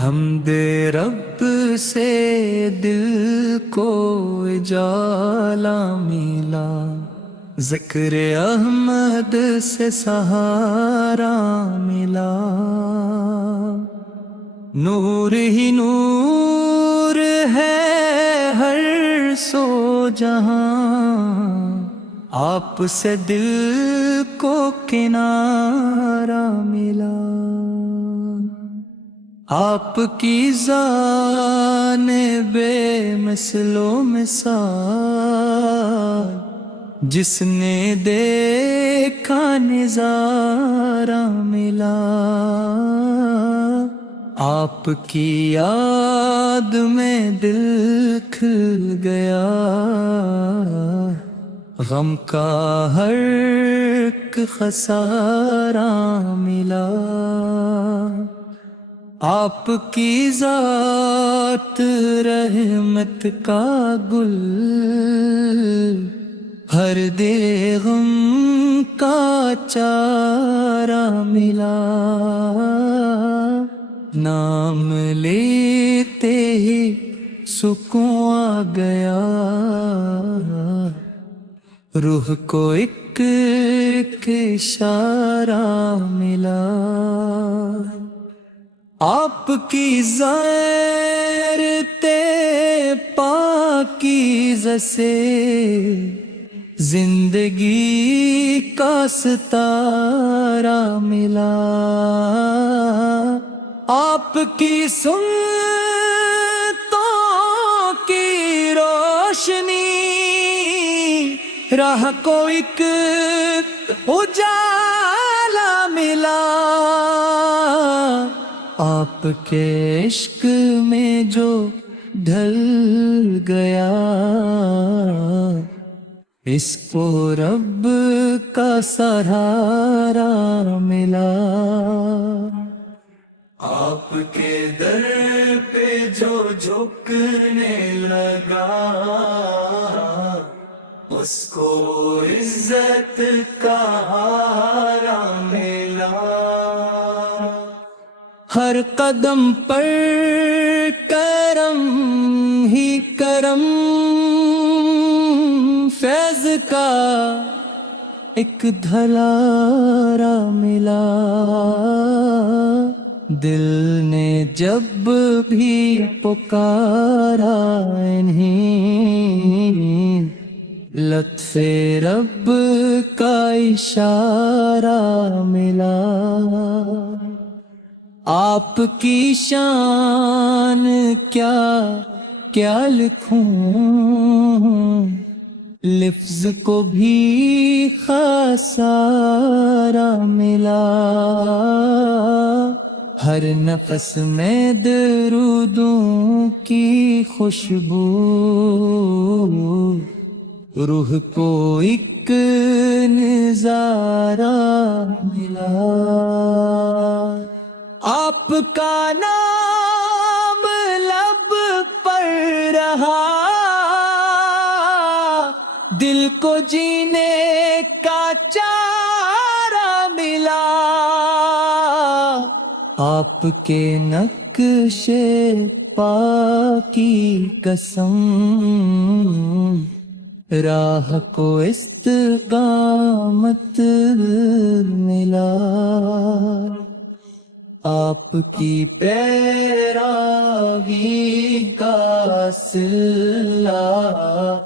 حمدِ رب سے دل کو اجالا ملا، ذکر احمد سے سہارا ملا۔ نور ہی نور ہے ہر سو جہاں، آپ سے دل کو کنارہ ملا۔ آپ کی ذات بے مثل و مثال، جس نے دیکھا نظارہ ملا۔ آپ کی یاد میں دل کھل گیا، غم کا ہر ایک خسارہ ملا۔ آپ کی ذات رحمت کا گل، ہر دل غم کا چارہ ملا۔ نام لیتے ہی سکون آ گیا، روح کو ایک اشارہ ملا۔ آپ کی زیارت پاکیزہ سے زندگی کا ستارہ ملا۔ آپ کی سنتوں کی روشنی، راہ کو ایک اجالا ملا۔ آپ کے عشق میں جو ڈھل گیا، اس کو رب کا سہارا ملا۔ آپ کے در پہ جو جھکنے لگا، اس کو عزت کا ہارا ملا۔ ہر قدم پر کرم ہی کرم، فیض کا ایک دھلارا ملا۔ دل نے جب بھی پکارا انہیں، لطف رب کا اشارہ ملا۔ آپ کی شان کیا لکھوں، لفظ کو بھی خسارہ ملا۔ ہر نفس میں درودوں کی خوشبو، روح کو ایک نظارہ ملا۔ آپ کا نام لب پر رہا، دل کو جینے کا چارہ ملا۔ آپ کے نقش پا کی قسم، راہ کو استقامت ملا۔ آپ کی پیراوی کا صلہ،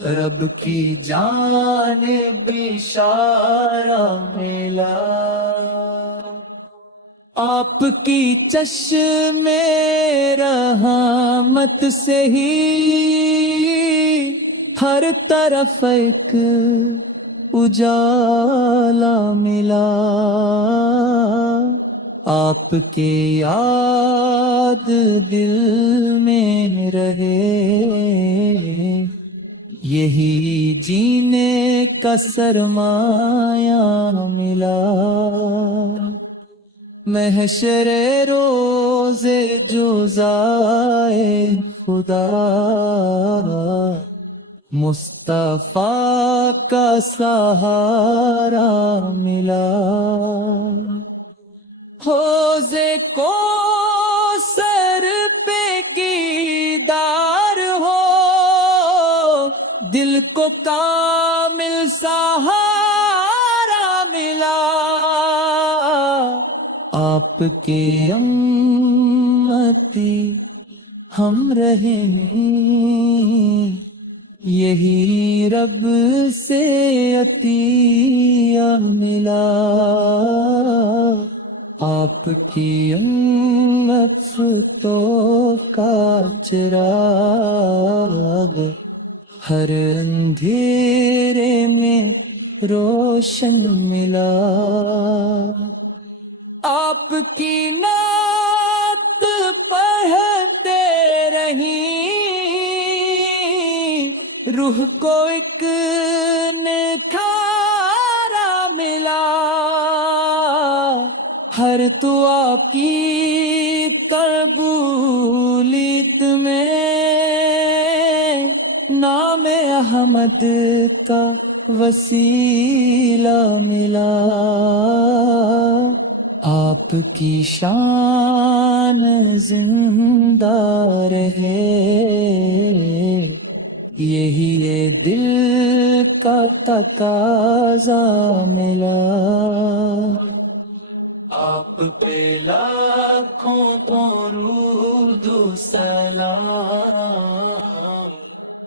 رب کی جانب اشارہ ملا۔ آپ کی چشم رحمت سے ہی ہر طرف ایک اجالا ملا۔ آپ کے یاد دل میں رہے یہی جینے کا سرمایہ ملا محشر روز جزائے خدا مصطفیٰ کا سہارا ملا حوضے کو سر پہ دیدار ہو دل کو کامل سہارا ملا آپ کے امتی ہم رہیں یہی رب سے عطیہ ملا آپ کی امت تو کا چراغ ہر اندھیرے میں روشن ملا آپ کی نعت پڑھتے رہیں روح کو ایک نکھارا ملا ہر دعا کی قبولیت میں نام احمد کا وسیلہ ملا آپ کی شان زندہ رہے یہی یہ دل کا تقاضا ملا آپ پہ لاکھوں درود و سلام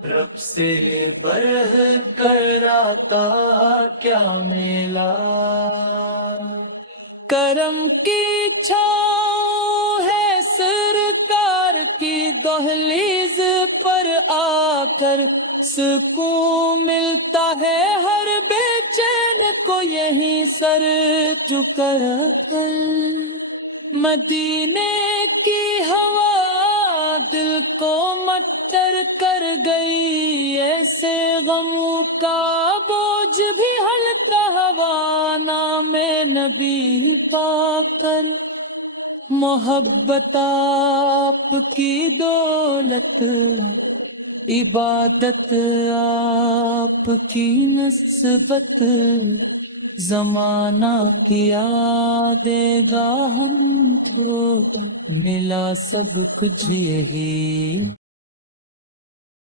رب سے بڑھ کر آتا کیا ملا کرم کی چھاؤں ہے سرکار کی دہلیز پر آ کر سکون ملتا ہے ہر بے چین کو یہیں سر جھکا کر مدینے کی ہوا دل کو مٹر کر گئی ایسے غموں کا بوجھ بھی ہلکا ہوا نام نبی پا کر محبت آپ کی دولت عبادت آپ کی نسبت زمانہ کیا دے گا ہم کو ملا سب کچھ یہی